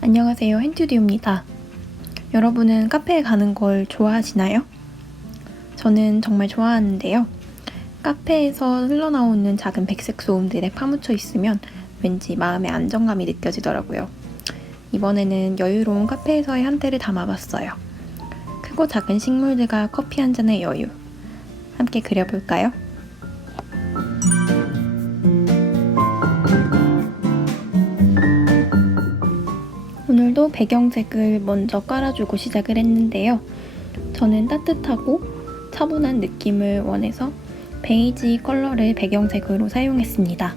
안녕하세요, hentudi오입니다. 여러분은 카페에 가는 걸 좋아하시나요? 저는 정말 좋아하는데요. 카페에서 흘러나오는 작은 백색 소음들에 파묻혀 있으면 왠지 마음의 안정감이 느껴지더라고요. 이번에는 여유로운 카페에서의 한때를 담아봤어요. 크고 작은 식물들과 커피 한 잔의 여유. 함께 그려볼까요? 오늘도 배경색을 먼저 깔아주고 시작을 했는데요. 저는 따뜻하고 차분한 느낌을 원해서 베이지 컬러를 배경색으로 사용했습니다.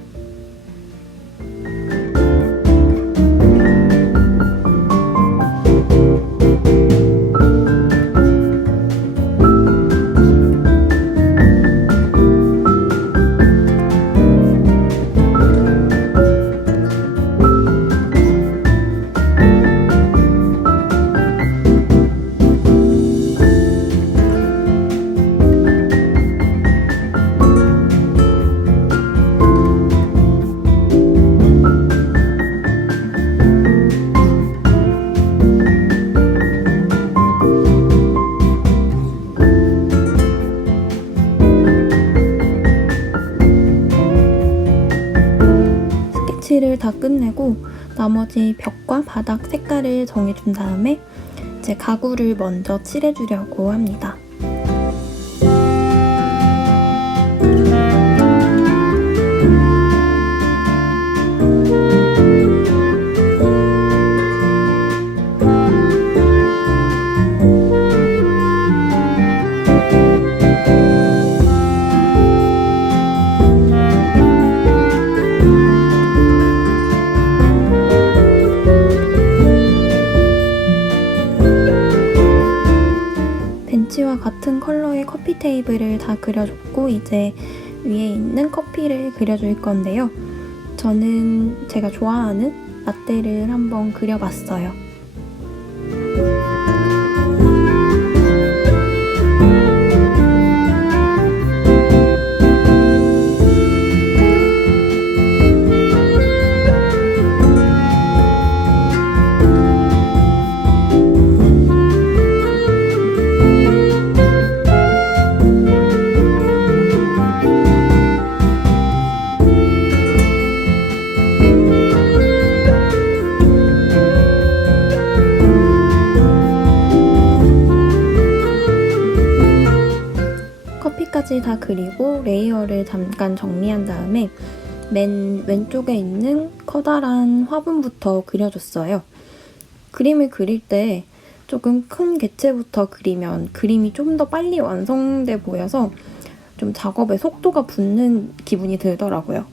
스케치를 다 끝내고 나머지 벽과 바닥 색깔을 정해준 다음에 이제 가구를 먼저 칠해주려고 합니다. 벤치와 같은 컬러의 커피 테이블을 다 그려줬고 이제 위에 있는 커피를 그려줄 건데요. 저는 제가 좋아하는 라떼를 한번 그려봤어요. 커피까지 다 그리고 레이어를 잠깐 정리한 다음에 맨 왼쪽에 있는 커다란 화분부터 그려줬어요. 그림을 그릴 때 조금 큰 개체부터 그리면 그림이 좀 더 빨리 완성돼 보여서 좀 작업에 속도가 붙는 기분이 들더라고요.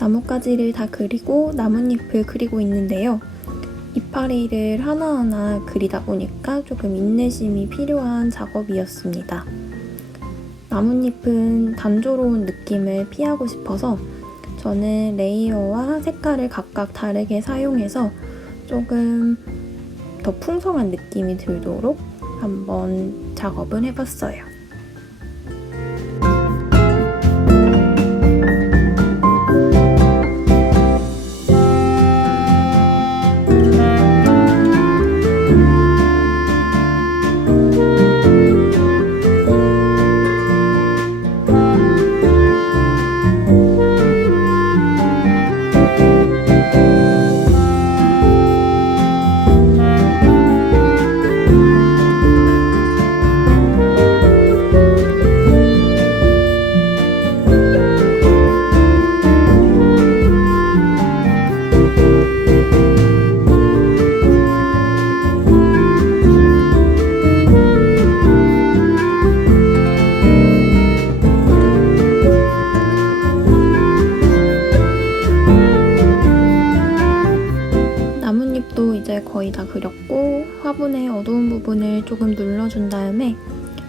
나뭇가지를 다 그리고 나뭇잎을 그리고 있는데요. 이파리를 하나하나 그리다 보니까 조금 인내심이 필요한 작업이었습니다. 나뭇잎은 단조로운 느낌을 피하고 싶어서 저는 레이어와 색깔을 각각 다르게 사용해서 조금 더 풍성한 느낌이 들도록 한번 작업을 해봤어요.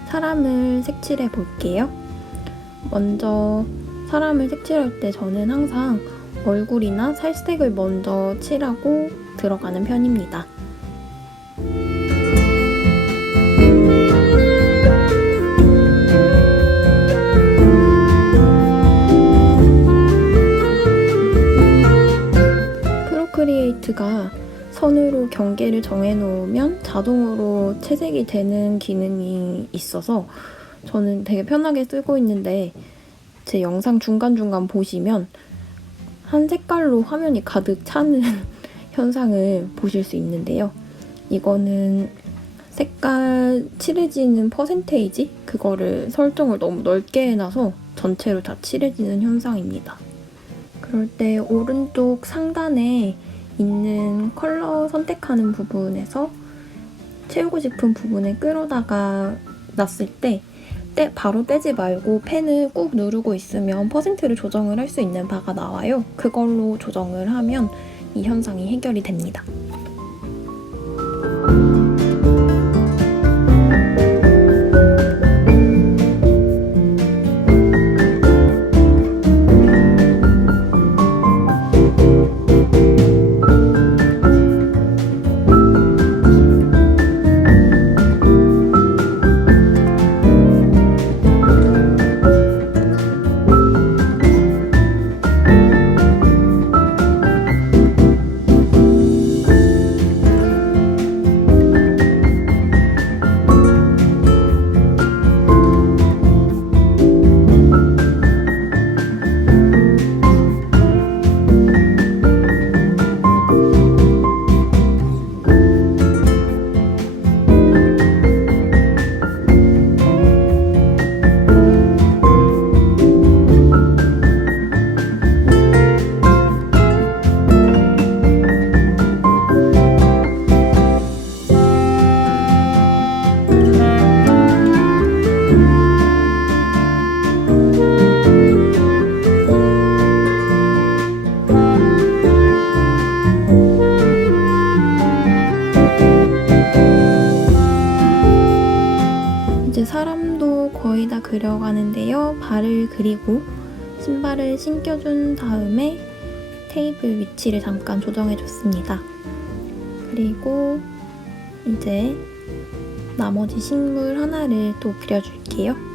사람을 색칠해 볼게요. 먼저 사람을 색칠할 때 저는 항상 얼굴이나 살색을 먼저 칠하고 들어가는 편입니다. 프로크리에이트가 선으로 경계를 정해놓으면 자동으로 채색이 되는 기능이 있어서 저는 되게 편하게 쓰고 있는데, 제 영상 중간중간 보시면 한 색깔로 화면이 가득 차는 현상을 보실 수 있는데요. 이거는 색깔 칠해지는 퍼센테이지? 그거를 설정을 너무 넓게 해놔서 전체로 다 칠해지는 현상입니다. 그럴 때 오른쪽 상단에 있는 컬러 선택하는 부분에서 채우고 싶은 부분에 끌어다가 놨을 때 바로 떼지 말고 펜을 꾹 누르고 있으면 퍼센트를 조정을 할 수 있는 바가 나와요. 그걸로 조정을 하면 이 현상이 해결이 됩니다. 이제 사람도 거의 다 그려가는데요. 발을 그리고 신발을 신겨준 다음에 테이블 위치를 잠깐 조정해줬습니다. 그리고 이제 나머지 식물 하나를 또 그려줄게요.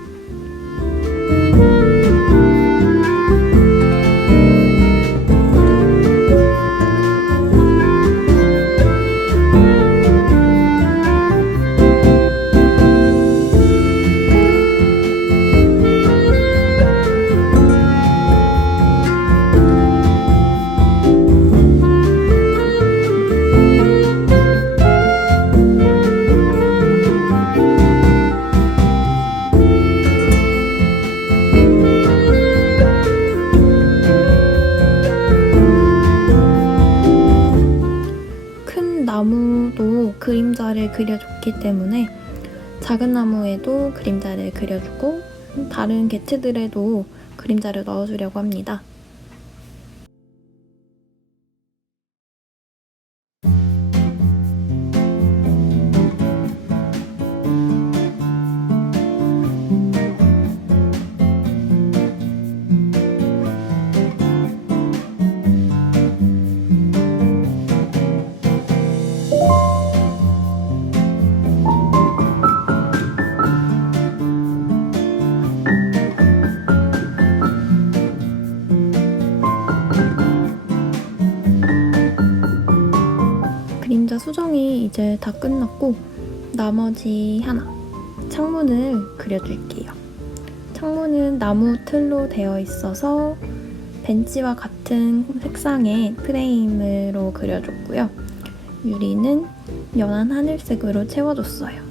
나무도 그림자를 그려줬기 때문에 작은 나무에도 그림자를 그려주고 다른 개체들에도 그림자를 넣어주려고 합니다. 그림자 수정이 이제 다 끝났고 나머지 하나, 창문을 그려줄게요. 창문은 나무 틀로 되어 있어서 벤치와 같은 색상의 프레임으로 그려줬고요. 유리는 연한 하늘색으로 채워줬어요.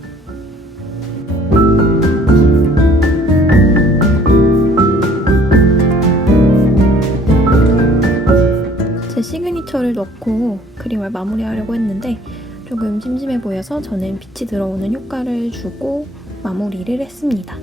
제 시그니처를 넣고 그림을 마무리하려고 했는데 조금 심심해 보여서 저는 빛이 들어오는 효과를 주고 마무리를 했습니다.